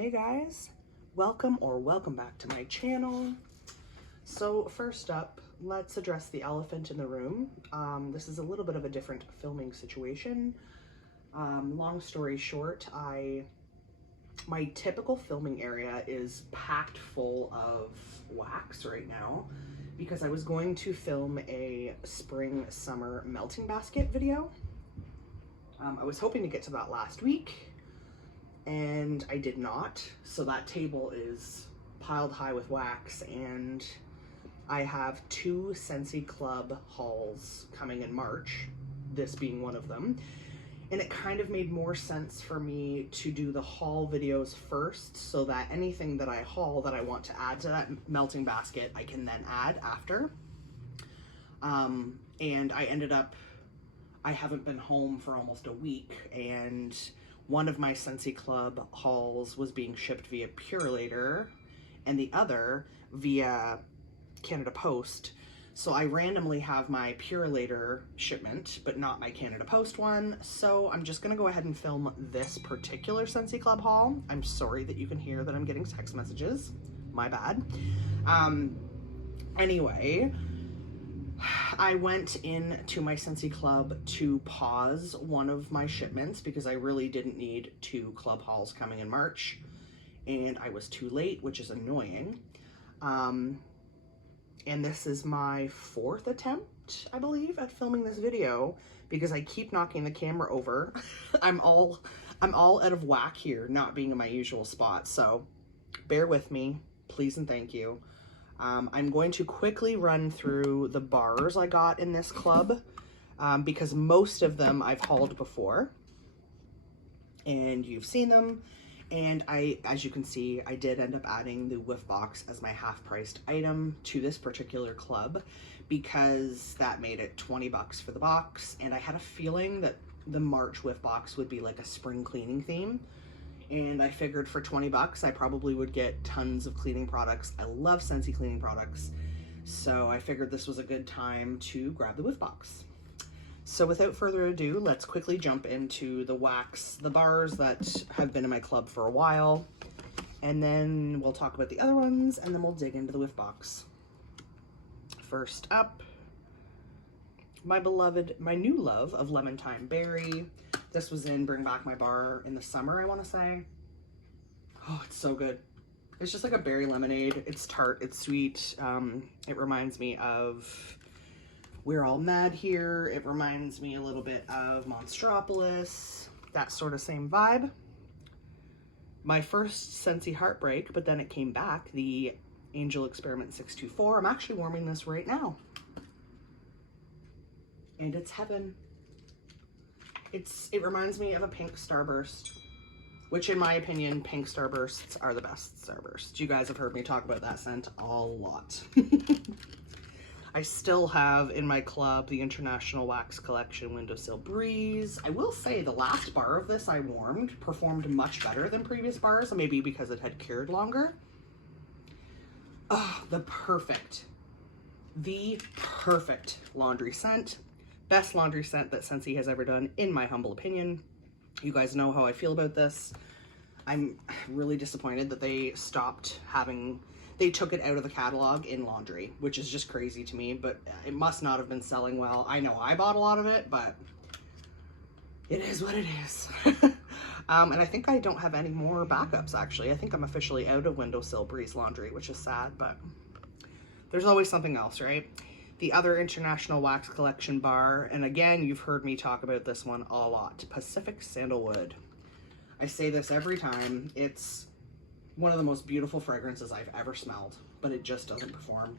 Hey guys, welcome back to my channel. So first up, let's address the elephant in the room. This is a little bit of a different filming situation. Long story short, my typical filming area is packed full of wax right now because I was going to film a spring summer melting basket video. I was hoping to get to that last week, and I did not. So that table is piled high with wax, and I have two Scentsy Club hauls coming in March, this being one of them. And it kind of made more sense for me to do the haul videos first so that anything that I haul that I want to add to that melting basket, I can then add after. And I haven't been home for almost a week, and one of my Scentsy Club hauls was being shipped via Purelator and the other via Canada Post. So I randomly have my Purelator shipment, but not my Canada Post one. So I'm just gonna go ahead and film this particular Scentsy Club haul. I'm sorry that you can hear that I'm getting text messages. My bad. Anyway, I went into my Scentsy Club to pause one of my shipments because I really didn't need two club hauls coming in March, and I was too late, which is annoying. And this is my fourth attempt, I believe, at filming this video because I keep knocking the camera over. I'm all out of whack here, not being in my usual spot. So bear with me, please and thank you. I'm going to quickly run through the bars I got in this club because most of them I've hauled before and you've seen them. And as you can see, I did end up adding the whiff box as my half-priced item to this particular club because that made it 20 bucks for the box. And I had a feeling that the March whiff box would be like a spring cleaning theme. And I figured for 20 bucks, I probably would get tons of cleaning products. I love Scentsy cleaning products. So I figured this was a good time to grab the whiff box. So without further ado, let's quickly jump into the bars that have been in my club for a while. And then we'll talk about the other ones, and then we'll dig into the whiff box. First up, my new love of Lemon Thyme Berry. This was in Bring Back My Bar in the summer, I want to say. Oh, it's so good. It's just like a berry lemonade. It's tart, it's sweet. It reminds me of We're All Mad Here. It reminds me a little bit of Monstropolis, that sort of same vibe. My first Scentsy heartbreak, but then it came back, the Angel Experiment 624. I'm actually warming this right now. And it's heaven. It reminds me of a pink Starburst, which in my opinion, pink Starbursts are the best Starbursts. You guys have heard me talk about that scent a lot. I still have in my club the International Wax Collection Windowsill Breeze. I will say the last bar of this I warmed performed much better than previous bars, maybe because it had cured longer. Oh, the perfect laundry scent. Best laundry scent that Scentsy has ever done, in my humble opinion. You guys know how I feel about this. I'm really disappointed that they took it out of the catalog in laundry, which is just crazy to me, but it must not have been selling well. I know I bought a lot of it, but it is what it is. And I think I don't have any more backups, actually. I think I'm officially out of Windowsill Breeze laundry, which is sad, but there's always something else, right? The other International Wax Collection bar, and again, you've heard me talk about this one a lot, Pacific Sandalwood. I say this every time. It's one of the most beautiful fragrances I've ever smelled, but it just doesn't perform.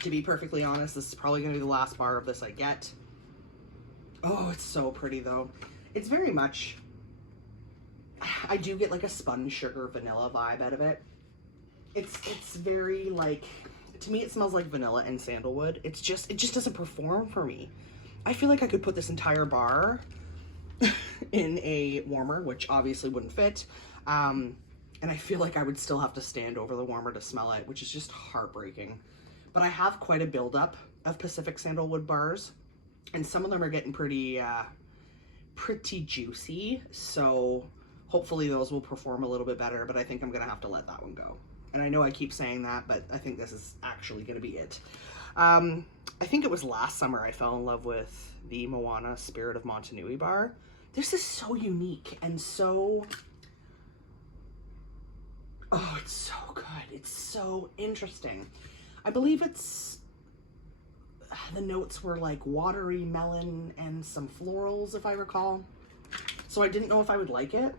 To be perfectly honest, this is probably gonna be the last bar of this I get. Oh, it's so pretty though. It's very much, I do get like a spun sugar vanilla vibe out of it. It's very like, to me it smells like vanilla and sandalwood. It just doesn't perform for me. I feel like I could put this entire bar in a warmer, which obviously wouldn't fit. And I feel like I would still have to stand over the warmer to smell it, which is just heartbreaking. But I have quite a buildup of Pacific Sandalwood bars, and some of them are getting pretty juicy. So Hopefully those will perform a little bit better, but I think I'm gonna have to let that one go. And I know I keep saying that, but I think this is actually gonna be it. I think it was last summer I fell in love with the Moana Spirit of Montanui bar. This is so unique and so, oh, it's so good. It's so interesting. I believe it's, the notes were like watery melon and some florals, if I recall. So I didn't know if I would like it.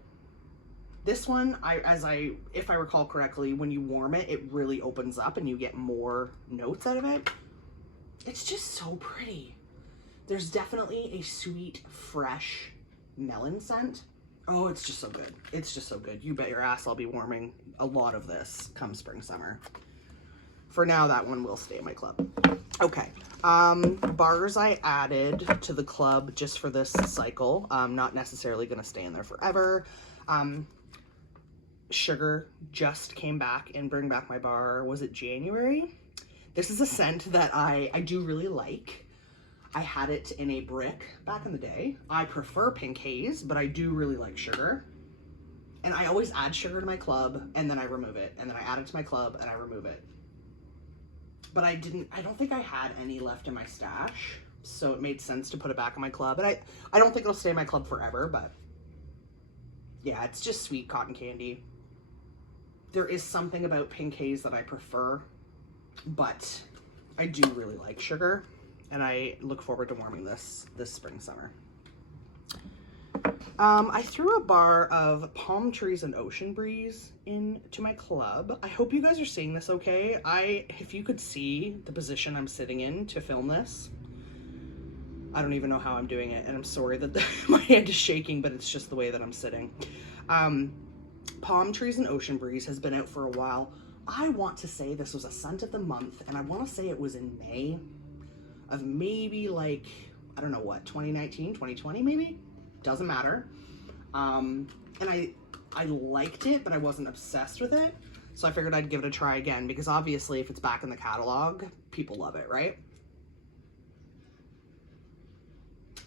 This one, if I recall correctly, when you warm it, it really opens up and you get more notes out of it. It's just so pretty. There's definitely a sweet, fresh melon scent. Oh, it's just so good. It's just so good. You bet your ass I'll be warming a lot of this come spring, summer. For now, that one will stay in my club. Okay. Bars I added to the club just for this cycle. Not necessarily going to stay in there forever. Sugar just came back and bring back my bar. Was it January? This is a scent that I do really like. I had it in a brick back in the day. I prefer pink haze, but I do really like sugar. And I always add sugar to my club and then I remove it. And then I add it to my club and I remove it. But I don't think I had any left in my stash. So it made sense to put it back in my club. And I don't think it'll stay in my club forever, but yeah, it's just sweet cotton candy. There is something about pink haze that I prefer, but I do really like sugar, and I look forward to warming this spring, summer. I threw a bar of Palm Trees and Ocean Breeze into my club. I hope you guys are seeing this okay. If you could see the position I'm sitting in to film this, I don't even know how I'm doing it, and I'm sorry that my hand is shaking, but it's just the way that I'm sitting. Palm Trees and Ocean Breeze has been out for a while. I want to say this was a scent of the month, and I want to say it was in May of maybe like, I don't know what, 2019, 2020 maybe? Doesn't matter. And I liked it, but I wasn't obsessed with it. So I figured I'd give it a try again, because obviously if it's back in the catalog, people love it, right?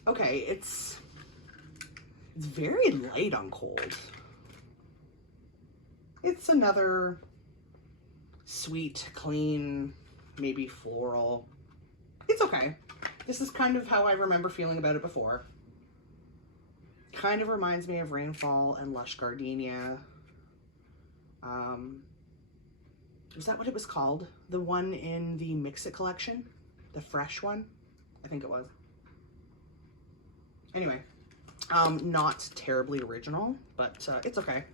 Okay, it's very light on cold. It's another sweet, clean, maybe floral. It's okay. This is kind of how I remember feeling about it before. Kind of reminds me of Rainfall and Lush Gardenia. Was that what it was called? The one in the Mix It collection? The fresh one? I think it was. Anyway, not terribly original, but it's okay.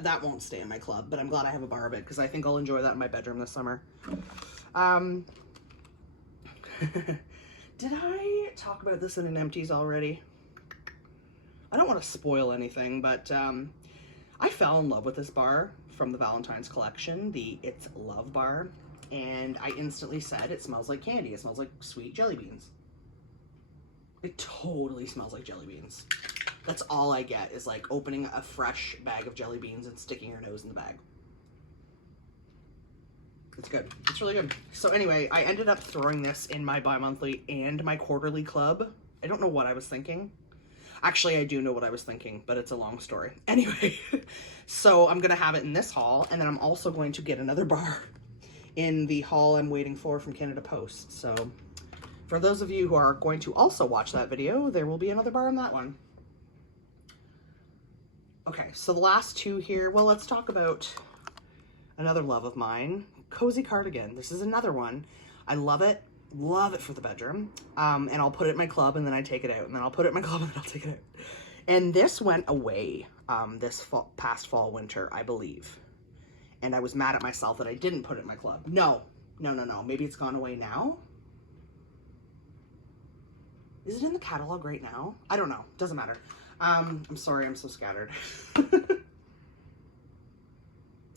That won't stay in my club, but I'm glad I have a bar of it because I think I'll enjoy that in my bedroom this summer. Did I talk about this in an empties already? I don't want to spoil anything, but I fell in love with this bar from the Valentine's collection, the It's Love bar, and I instantly said it smells like candy. It smells like sweet jelly beans. It totally smells like jelly beans. That's all I get is like opening a fresh bag of jelly beans and sticking your nose in the bag. It's good. It's really good. So anyway, I ended up throwing this in my bi-monthly and my quarterly club. I don't know what I was thinking. Actually, I do know what I was thinking, but it's a long story. Anyway, so I'm going to have it in this haul, and then I'm also going to get another bar in the haul I'm waiting for from Canada Post. So for those of you who are going to also watch that video, there will be another bar in that one. Okay, so the last two here, well, let's talk about another love of mine, Cozy Cardigan. This is another one. I love it for the bedroom. And I'll put it in my club and then I take it out, and then I'll put it in my club and then I'll take it out. And this went away this past fall, winter, I believe. And I was mad at myself that I didn't put it in my club. No. Maybe it's gone away now. Is it in the catalog right now? I don't know. Doesn't matter. I'm sorry, I'm so scattered.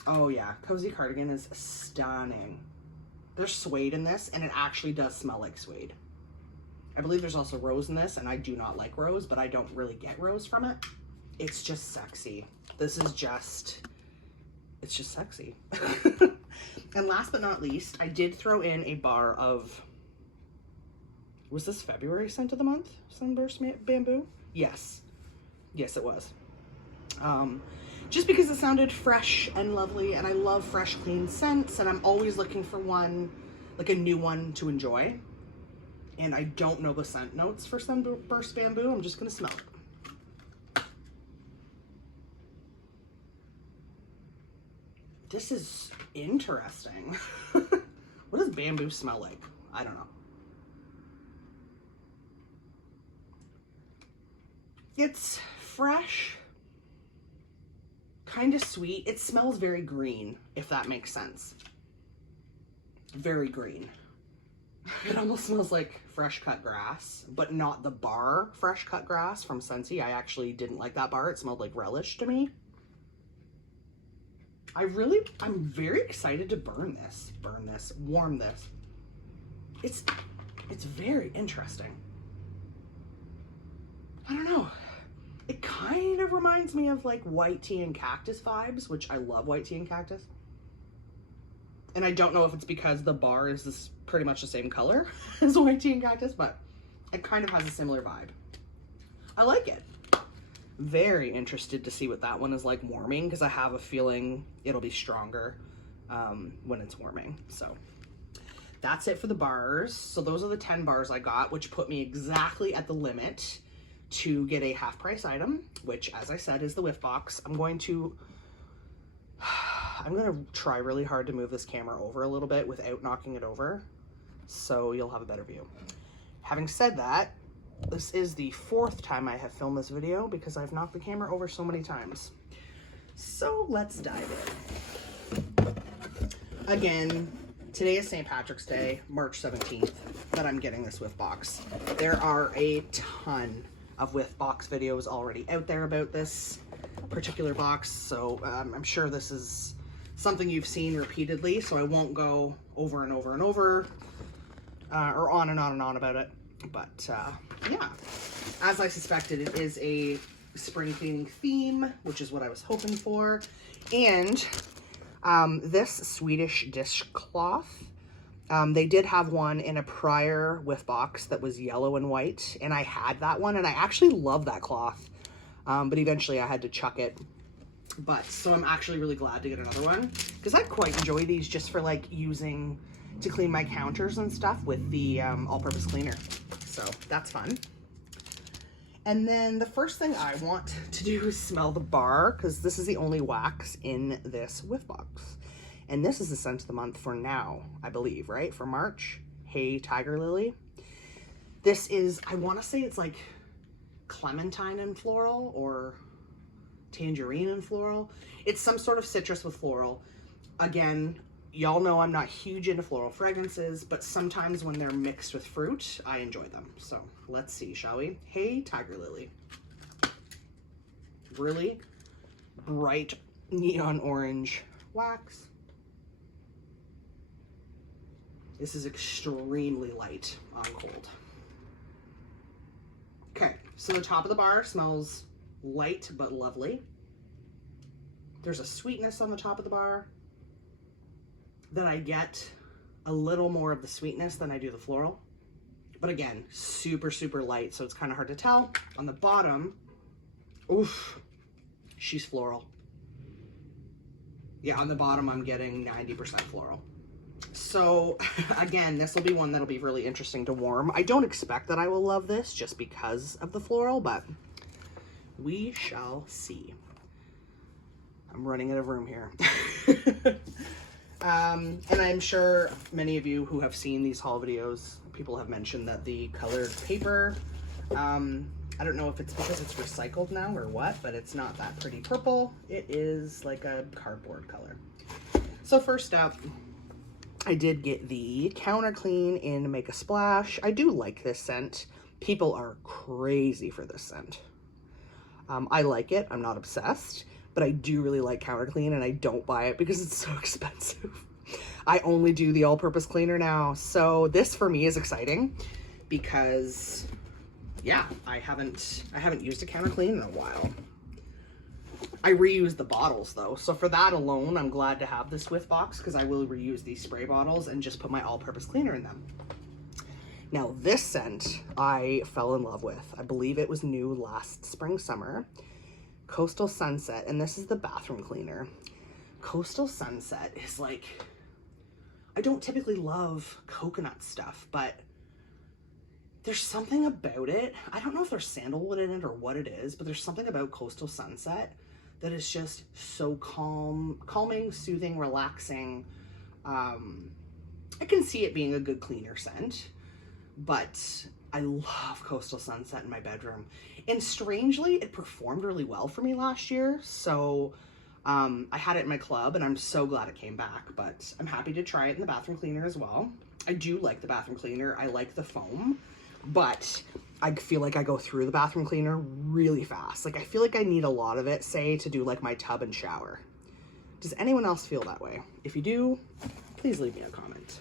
Oh yeah, Cozy Cardigan is stunning. There's suede in this, and it actually does smell like suede. I believe there's also rose in this, and I do not like rose, but I don't really get rose from it. It's just sexy. This is just, it's just sexy. And last but not least, I did throw in a bar of, was this February scent of the month? Sunburst Bamboo? Yes. Yes, it was. just because it sounded fresh and lovely, and I love fresh, clean scents, and I'm always looking for one, like a new one to enjoy. And I don't know the scent notes for Sunburst Bamboo. I'm just gonna smell it. This is interesting. What does bamboo smell like? I don't know. It's fresh, kind of sweet. It smells very green, if that makes sense. Very green. It almost smells like fresh cut grass, but not the bar fresh cut grass from Scentsy. I actually didn't like that bar. It smelled like relish to me. I'm very excited to warm this. It's very interesting. I don't know. It kind of reminds me of like white tea and cactus vibes, which I love white tea and cactus. And I don't know if it's because the bar is this pretty much the same color as white tea and cactus, but it kind of has a similar vibe. I like it. Very interested to see what that one is like warming, because I have a feeling it'll be stronger when it's warming. So that's it for the bars. So those are the 10 bars I got, which put me exactly at the limit to get a half price item, which, as I said, is the whiff box. I'm going to try really hard to move this camera over a little bit without knocking it over, so you'll have a better view. Having said that, this is the 4th time I have filmed this video because I've knocked the camera over so many times. So let's dive in. Again, today is St. Patrick's Day, March 17th, that I'm getting this whiff box. There are a ton of whiff box videos already out there about this particular box, so I'm sure this is something you've seen repeatedly, so I won't go over and over and over or on and on and on about it. But yeah, as I suspected, it is a spring cleaning theme, which is what I was hoping for. And this Swedish dishcloth, they did have one in a prior whiff box that was yellow and white, and I had that one, and I actually love that cloth, but eventually I had to chuck it. But so I'm actually really glad to get another one, because I quite enjoy these just for like using to clean my counters and stuff with the all-purpose cleaner. So that's fun. And then the first thing I want to do is smell the bar, because this is the only wax in this whiff box. And this is the scent of the month for now, I believe, right? For March. Hey, Tiger Lily. This is, I want to say it's like clementine and floral, or tangerine and floral. It's some sort of citrus with floral. Again, y'all know I'm not huge into floral fragrances, but sometimes when they're mixed with fruit, I enjoy them. So let's see, shall we? Hey, Tiger Lily. Really bright neon orange wax. This is extremely light on cold. Okay, so the top of the bar smells light but lovely. There's a sweetness on the top of the bar that I get a little more of the sweetness than I do the floral. But again, super, super light, so it's kind of hard to tell. On the bottom, oof, she's floral. Yeah, on the bottom, I'm getting 90% floral. So again, this will be one that'll be really interesting to warm. I don't expect that I will love this just because of the floral, but we shall see. I'm running out of room here. And I'm sure many of you who have seen these haul videos, people have mentioned that the colored paper, I don't know if it's because it's recycled now or what, but it's not that pretty purple. It is like a cardboard color. So first up, I did get the Counter Clean in Make a Splash. I do like this scent. People are crazy for this scent. I like it. I'm not obsessed, but I do really like Counter Clean, and I don't buy it because it's so expensive. I only do the all-purpose cleaner now. So this for me is exciting because yeah, I haven't used a Counter Clean in a while. I reuse the bottles though, so for that alone, I'm glad to have this whiff box because I will reuse these spray bottles and just put my all-purpose cleaner in them. Now this scent I fell in love with. I believe it was new last spring, summer. Coastal Sunset, and this is the bathroom cleaner. Coastal Sunset is like, I don't typically love coconut stuff, but there's something about it. I don't know if there's sandalwood in it or what it is, but there's something about Coastal Sunset that is just so calming, soothing, relaxing. I can see it being a good cleaner scent, but I love Coastal Sunset in my bedroom. And strangely, it performed really well for me last year. So I had it in my club and I'm so glad it came back, but I'm happy to try it in the bathroom cleaner as well. I do like the bathroom cleaner. I like the foam, but I feel like I go through the bathroom cleaner really fast. Like I feel like I need a lot of it, say, to do like my tub and shower. Does anyone else feel that way? If you do, please leave me a comment.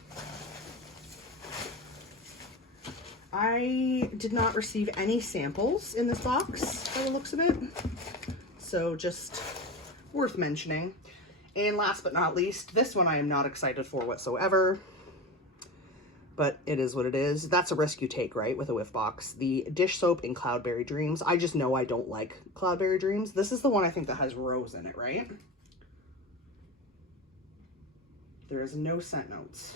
I did not receive any samples in this box by the looks of it, so just worth mentioning. And last but not least, this one I am not excited for whatsoever, but it is what it is. That's a risk you take, right, with a whiff box. The dish soap in Cloudberry Dreams. I just know I don't like Cloudberry Dreams. This is the one I think that has rose in it, right? There is no scent notes.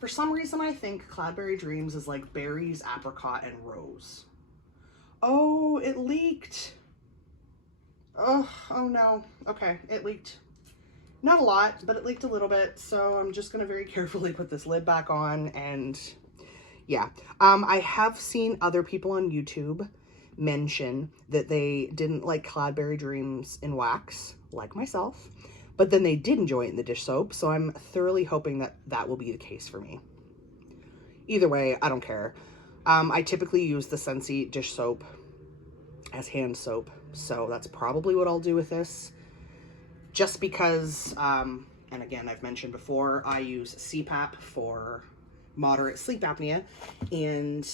For some reason, I think Cloudberry Dreams is like berries, apricot, and rose. Oh, it leaked. Oh no. Okay, it leaked. Not a lot, but it leaked a little bit. So I'm just going to very carefully put this lid back on. And yeah, I have seen other people on YouTube mention that they didn't like Cloudberry Dreams in wax, like myself. But then they did enjoy it in the dish soap, so I'm thoroughly hoping that that will be the case for me. Either way, I don't care. I typically use the Scentsy dish soap as hand soap, so that's probably what I'll do with this. Just because, and again, I've mentioned before, I use CPAP for moderate sleep apnea, and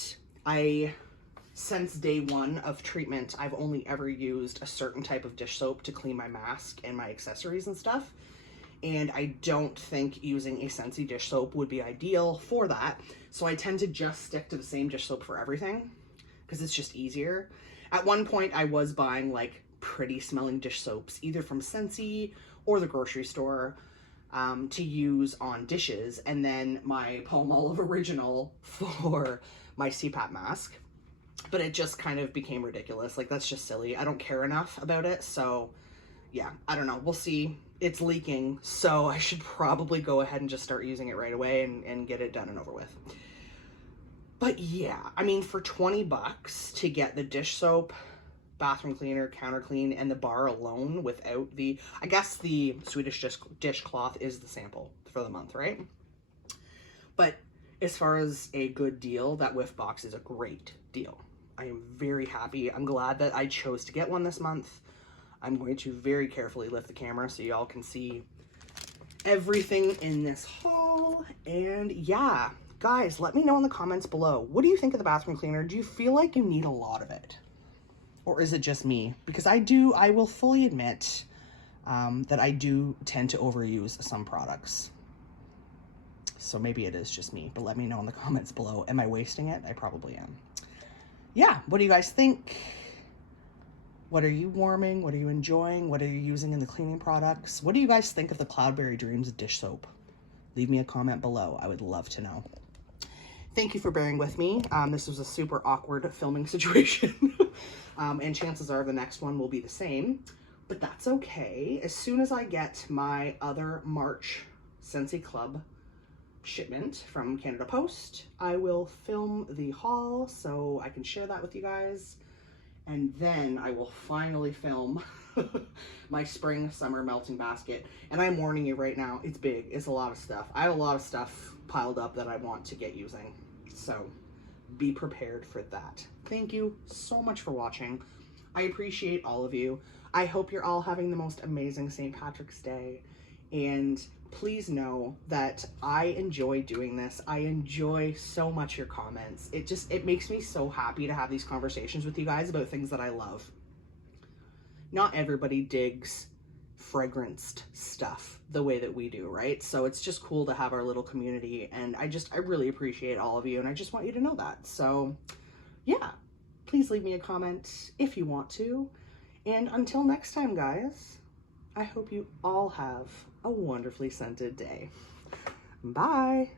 since day one of treatment, I've only ever used a certain type of dish soap to clean my mask and my accessories and stuff. And I don't think using a Scentsy dish soap would be ideal for that. So I tend to just stick to the same dish soap for everything because it's just easier. At one point, I was buying like pretty smelling dish soaps, either from Scentsy or the grocery store, to use on dishes. And then my Palmolive Original for my CPAP mask. But it just kind of became ridiculous. Like, that's just silly. I don't care enough about it. So, yeah, I don't know. We'll see. It's leaking. So I should probably go ahead and just start using it right away and get it done and over with. But yeah, I mean, for 20 bucks to get the dish soap, bathroom cleaner, counter clean, and the bar alone without the, I guess the Swedish dishcloth is the sample for the month, right? But as far as a good deal, that whiff box is a great deal. I am very happy. I'm glad that I chose to get one this month. I'm going to very carefully lift the camera so y'all can see everything in this haul. And yeah, guys, let me know in the comments below. What do you think of the bathroom cleaner? Do you feel like you need a lot of it? Or is it just me? Because I will fully admit that I do tend to overuse some products. So maybe it is just me, but let me know in the comments below. Am I wasting it? I probably am. Yeah, what do you guys think? What are you warming? What are you enjoying? What are you using in the cleaning products? What do you guys think of the Cloudberry Dreams dish soap? Leave me a comment below. I would love to know. Thank you for bearing with me. This was a super awkward filming situation. And chances are the next one will be the same, but that's okay. As soon as I get my other March Scentsy Club shipment from Canada Post, I will film the haul so I can share that with you guys, and then I will finally film my spring summer melting basket. And I'm warning you right now, it's big. It's a lot of stuff. I have a lot of stuff piled up that I want to get using, so be prepared for that. Thank you so much for watching. I appreciate all of you. I hope you're all having the most amazing St. Patrick's Day, and please know that I enjoy doing this. I enjoy so much your comments. It makes me so happy to have these conversations with you guys about things that I love. Not everybody digs fragranced stuff the way that we do, right? So it's just cool to have our little community, and I really appreciate all of you, and I just want you to know that. So yeah, Please leave me a comment if you want to. And until next time, guys, I hope you all have a wonderfully scented day. Bye.